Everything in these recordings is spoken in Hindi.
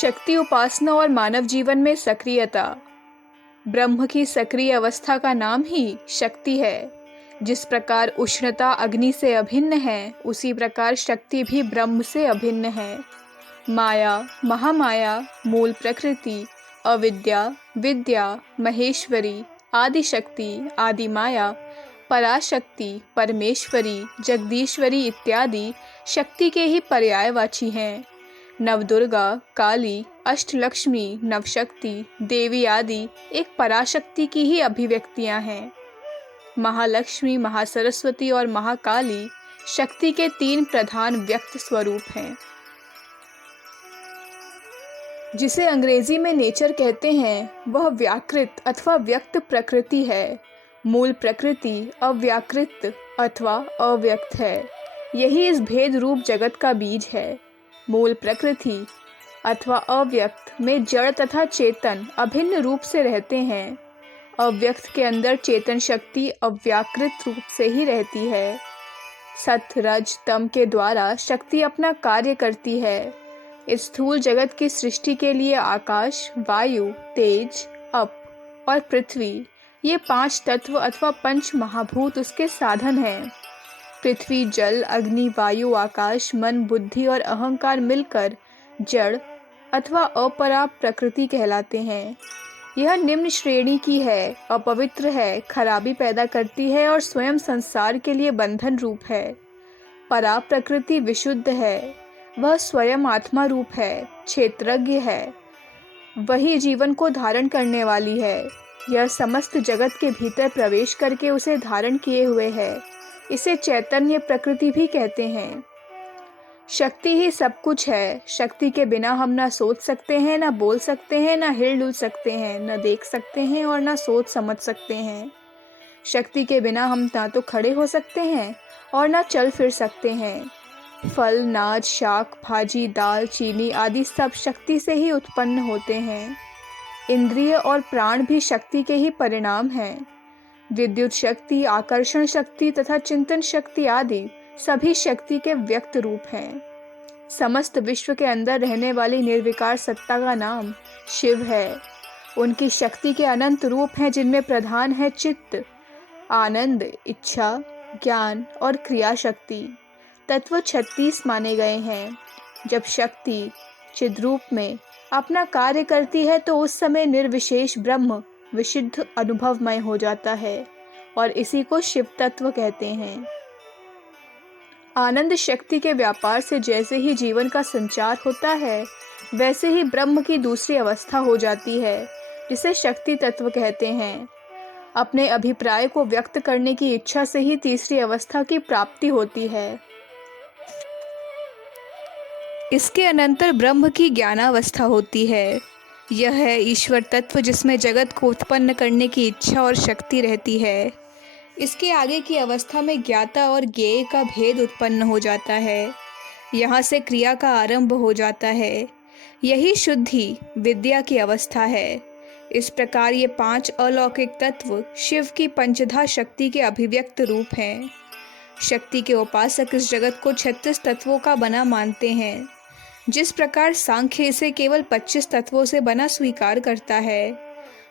शक्ति उपासना और मानव जीवन में सक्रियता। ब्रह्म की सक्रिय अवस्था का नाम ही शक्ति है। जिस प्रकार उष्णता अग्नि से अभिन्न है, उसी प्रकार शक्ति भी ब्रह्म से अभिन्न है। माया, महामाया, मूल प्रकृति, अविद्या, विद्या, महेश्वरी, आदि शक्ति, आदि माया, पराशक्ति, परमेश्वरी, जगदीश्वरी इत्यादि शक्ति के ही पर्यायवाची हैं। नवदुर्गा, काली, अष्टलक्ष्मी, नवशक्ति, देवी आदि एक पराशक्ति की ही अभिव्यक्तियां हैं। महालक्ष्मी, महासरस्वती और महाकाली शक्ति के तीन प्रधान व्यक्त स्वरूप हैं। जिसे अंग्रेजी में नेचर कहते हैं, वह व्याकृत अथवा व्यक्त प्रकृति है। मूल प्रकृति अव्याकृत अथवा अव्यक्त है। यही इस भेद रूप जगत का बीज है। मूल प्रकृति अथवा अव्यक्त में जड़ तथा चेतन अभिन्न रूप से रहते हैं। अव्यक्त के अंदर चेतन शक्ति अव्याकृत रूप से ही रहती है। सत, रज, तम के द्वारा शक्ति अपना कार्य करती है। इस स्थूल जगत की सृष्टि के लिए आकाश, वायु, तेज, अप और पृथ्वी ये पांच तत्व अथवा पंच महाभूत उसके साधन हैं। पृथ्वी, जल, अग्नि, वायु, आकाश, मन, बुद्धि और अहंकार मिलकर जड़ अथवा अपरा प्रकृति कहलाते हैं। यह निम्न श्रेणी की है, अपवित्र है, खराबी पैदा करती है और स्वयं संसार के लिए बंधन रूप है। परा प्रकृति विशुद्ध है, वह स्वयं आत्मा रूप है, क्षेत्रज्ञ है, वही जीवन को धारण करने वाली है। यह समस्त जगत के भीतर प्रवेश करके उसे धारण किए हुए है। इसे चैतन्य प्रकृति भी कहते हैं। शक्ति ही सब कुछ है। शक्ति के बिना हम ना सोच सकते हैं, ना बोल सकते हैं, ना हिल डुल सकते हैं, ना देख सकते हैं और ना सोच समझ सकते हैं। शक्ति के बिना हम ना तो खड़े हो सकते हैं और ना चल फिर सकते हैं। फल, नाज, शाक, भाजी, दाल, चीनी आदि सब शक्ति से ही उत्पन्न होते हैं। इंद्रिय और प्राण भी शक्ति के ही परिणाम हैं। विद्युत शक्ति, आकर्षण शक्ति तथा चिंतन शक्ति आदि सभी शक्ति के व्यक्त रूप हैं। समस्त विश्व के अंदर रहने वाली निर्विकार सत्ता का नाम शिव है। उनकी शक्ति के अनंत रूप हैं, जिनमें प्रधान है चित्त, आनंद, इच्छा, ज्ञान और क्रिया शक्ति। तत्व 36 माने गए हैं। जब शक्ति चिद्रूप में अपना कार्य करती है तो उस समय निर्विशेष ब्रह्म विशुद्ध अनुभवमय हो जाता है और इसी को शिव तत्व कहते हैं। आनंद शक्ति के व्यापार से जैसे ही जीवन का संचार होता है, वैसे ही ब्रह्म की दूसरी अवस्था हो जाती है, जिसे शक्ति तत्व कहते हैं। अपने अभिप्राय को व्यक्त करने की इच्छा से ही तीसरी अवस्था की प्राप्ति होती है। इसके अनंतर ब्रह्म की ज्ञानावस्था होती है। यह है ईश्वर तत्व, जिसमें जगत को उत्पन्न करने की इच्छा और शक्ति रहती है। इसके आगे की अवस्था में ज्ञाता और ज्ञेय का भेद उत्पन्न हो जाता है। यहाँ से क्रिया का आरंभ हो जाता है। यही शुद्धि विद्या की अवस्था है। इस प्रकार ये पांच अलौकिक तत्व शिव की पंचधा शक्ति के अभिव्यक्त रूप हैं। शक्ति के उपासक इस जगत को 36 तत्वों का बना मानते हैं। जिस प्रकार सांख्य इसे केवल 25 तत्वों से बना स्वीकार करता है।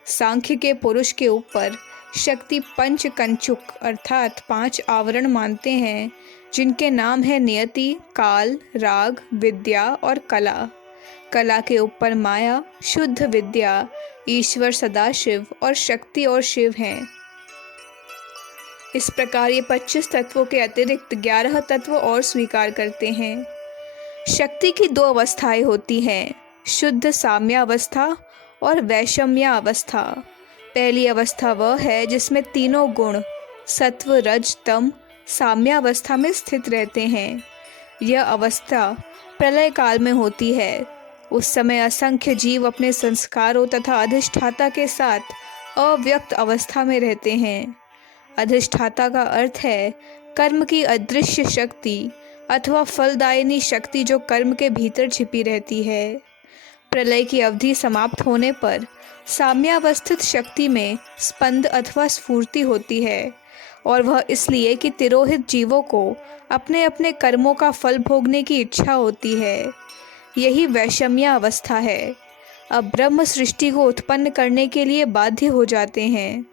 सांख्य के पुरुष के ऊपर शक्ति पंच कंचुक अर्थात 5 आवरण मानते हैं, जिनके नाम है नियति, काल, राग, विद्या और कला। कला के ऊपर माया, शुद्ध विद्या, ईश्वर सदाशिव और शक्ति और शिव हैं। इस प्रकार ये 25 तत्वों के अतिरिक्त 11 तत्व और स्वीकार करते हैं। शक्ति की 2 अवस्थाएं होती हैं, शुद्ध साम्यावस्था और वैषम्यावस्था। पहली अवस्था वह है जिसमें तीनों गुण सत्व, रज, तम साम्यावस्था में स्थित रहते हैं। यह अवस्था प्रलय काल में होती है। उस समय असंख्य जीव अपने संस्कारों तथा अधिष्ठाता के साथ अव्यक्त अवस्था में रहते हैं। अधिष्ठाता का अर्थ है कर्म की अदृश्य शक्ति अथवा फलदायिनी शक्ति, जो कर्म के भीतर छिपी रहती है। प्रलय की अवधि समाप्त होने पर साम्यावस्थित शक्ति में स्पंद अथवा स्फूर्ति होती है, और वह इसलिए कि तिरोहित जीवों को अपने अपने कर्मों का फल भोगने की इच्छा होती है। यही वैषम्य अवस्था है। अब ब्रह्म सृष्टि को उत्पन्न करने के लिए बाध्य हो जाते हैं।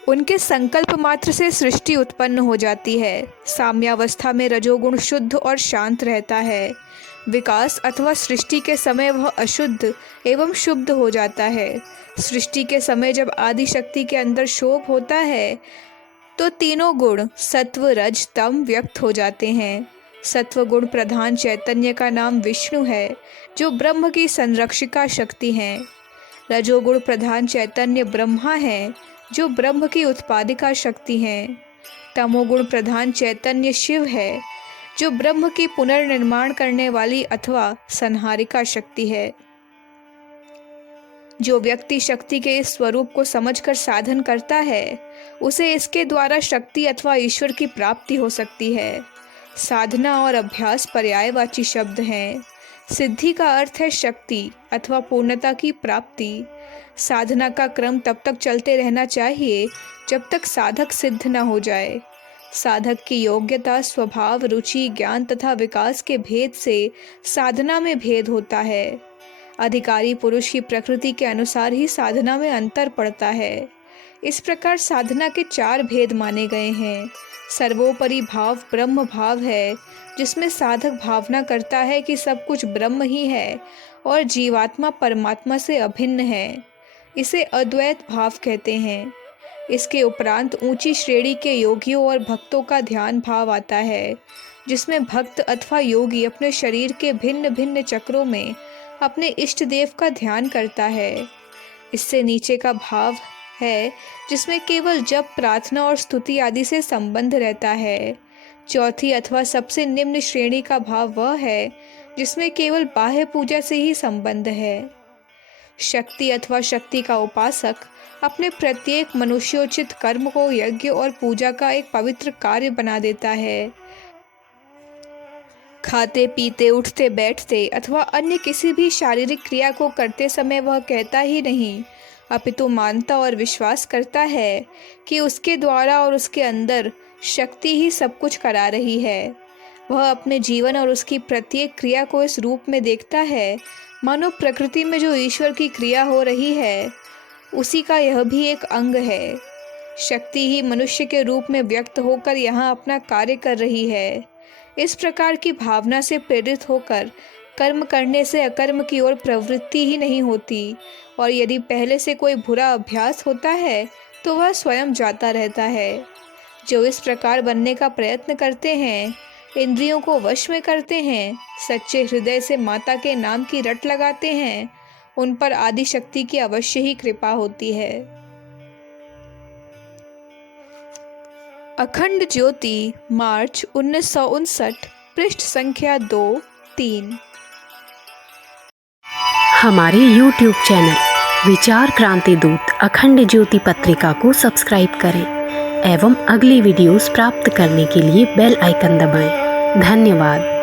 उनके संकल्प मात्र से सृष्टि उत्पन्न हो जाती है। साम्यावस्था में रजोगुण शुद्ध और शांत रहता है। विकास अथवा सृष्टि के समय वह अशुद्ध एवं शुद्ध हो जाता है। सृष्टि के समय जब आदि शक्ति के अंदर शोभ होता है तो तीनों गुण सत्व रज तम व्यक्त हो जाते हैं। सत्व गुण प्रधान चैतन्य का नाम विष्णु है, जो ब्रह्म की संरक्षिका शक्ति हैं। रजोगुण प्रधान चैतन्य ब्रह्मा है, जो ब्रह्म की उत्पादिका शक्ति हैं। तमोगुण प्रधान चैतन्य शिव है, जो ब्रह्म की पुनर्निर्माण करने वाली अथवा संहारिका शक्ति है। जो व्यक्ति शक्ति के इस स्वरूप को समझकर साधन करता है, उसे इसके द्वारा शक्ति अथवा ईश्वर की प्राप्ति हो सकती है। साधना और अभ्यास पर्यायवाची शब्द हैं। सिद्धि का अर्थ है शक्ति अथवा पूर्णता की प्राप्ति। साधना का क्रम तब तक चलते रहना चाहिए जब तक साधक सिद्ध न हो जाए। साधक की योग्यता, स्वभाव, रुचि, ज्ञान तथा विकास के भेद से साधना में भेद होता है। अधिकारी पुरुष की प्रकृति के अनुसार ही साधना में अंतर पड़ता है। इस प्रकार साधना के 4 भेद माने गए हैं। सर्वोपरि भाव ब्रह्म भाव है, जिसमें साधक भावना करता है कि सब कुछ ब्रह्म ही है और जीवात्मा परमात्मा से अभिन्न है। इसे अद्वैत भाव कहते हैं। इसके उपरांत ऊंची श्रेणी के योगियों और भक्तों का ध्यान भाव आता है, जिसमें भक्त अथवा योगी अपने शरीर के भिन्न भिन्न चक्रों में अपने इष्ट देव का ध्यान करता है। इससे नीचे का भाव है, जिसमें केवल जप, प्रार्थना और स्तुति आदि से संबंध रहता है। चौथी अथवा सबसे निम्न श्रेणी का भाव वह है, जिसमें केवल बाह्य पूजा से ही संबंध है। शक्ति अथवा शक्ति का उपासक अपने प्रत्येक मनुष्योचित कर्म को यज्ञ और पूजा का एक पवित्र कार्य बना देता है। खाते पीते, उठते बैठते अथवा अन्य किसी भी शारीरिक क्रिया को करते समय वह कहता ही नहीं, अपितु मानता और विश्वास करता है कि उसके द्वारा और उसके अंदर शक्ति ही सब कुछ करा रही है। वह अपने जीवन और उसकी प्रत्येक क्रिया को इस रूप में देखता है मानो प्रकृति में जो ईश्वर की क्रिया हो रही है उसी का यह भी एक अंग है। शक्ति ही मनुष्य के रूप में व्यक्त होकर यहाँ अपना कार्य कर रही है। इस प्रकार की भावना से प्रेरित होकर कर्म करने से अकर्म की ओर प्रवृत्ति ही नहीं होती, और यदि पहले से कोई बुरा अभ्यास होता है तो वह स्वयं जाता रहता है। जो इस प्रकार बनने का प्रयत्न करते हैं, इंद्रियों को वश में करते हैं, सच्चे हृदय से माता के नाम की रट लगाते हैं, उन पर आदि शक्ति की अवश्य ही कृपा होती है। अखंड ज्योति, मार्च 1959, पृष्ठ संख्या 2-3। हमारे YouTube चैनल विचार क्रांति दूत अखंड ज्योति पत्रिका को सब्सक्राइब करें एवं अगली वीडियोस प्राप्त करने के लिए बेल आइकन दबाएं। धन्यवाद।